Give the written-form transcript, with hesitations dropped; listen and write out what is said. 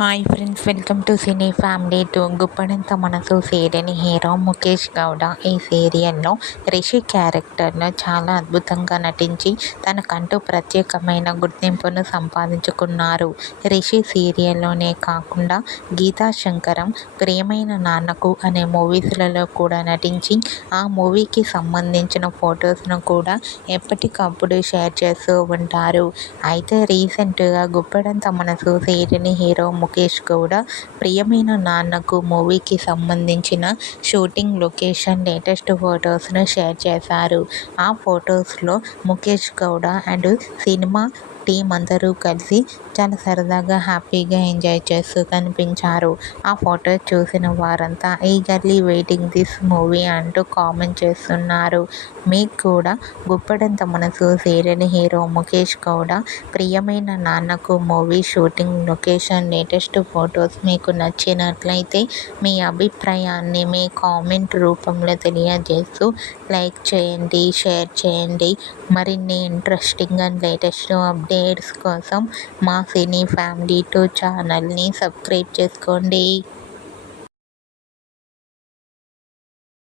Hi friends, welcome to cine family two. Guppedantha Manasu serial hero Mukesh Gowda ఈ సీరియల్లో రిషి క్యారెక్టర్లో చాలా అద్భుతంగా నటించి తనకంటూ ప్రత్యేకమైన గుర్తింపును సంపాదించుకున్నారు. రిషి సీరియల్లోనే కాకుండా గీతా శంకరం, ప్రియమైన నాన్నకు అనే మూవీస్లలో కూడా నటించి ఆ మూవీకి సంబంధించిన ఫొటోస్ను కూడా ఎప్పటికప్పుడు షేర్ చేస్తూ ఉంటారు. అయితే రీసెంట్గా గుప్పడంత మనసు సీరియల్ హీరో ముఖేష్ గౌడ ప్రియమైన నాన్నకు మూవీకి సంబంధించిన షూటింగ్ లొకేషన్ లేటెస్ట్ ఫొటోస్ను షేర్ చేశారు. ఆ ఫొటోస్లో ముఖేష్ గౌడ అండ్ సినిమా టీం అందరూ కలిసి చాలా సరదాగా హ్యాపీగా ఎంజాయ్ చేస్తూ కనిపించారు. ఆ ఫోటో చూసిన వారంతా ఈగర్లీ వెయిటింగ్ దిస్ మూవీ అంటూ కామెంట్ చేస్తున్నారు. మీకు కూడా గుప్పడంత మనసు సీరియల్ హీరో ముఖేష్ గౌడ ప్రియమైన నాన్నకు movie shooting location latest photos మీకు నచ్చినట్లయితే మీ అభిప్రాయాన్ని మీ కామెంట్ రూపంలో తెలియజేస్తూ లైక్ చేయండి, షేర్ చేయండి. మరిన్ని ఇంట్రెస్టింగ్ అండ్ లేటెస్ట్ అప్డేట్స్ కోసం మా సినీ ఫ్యామిలీ 2 ఛానల్ని సబ్స్క్రైబ్ చేసుకోండి.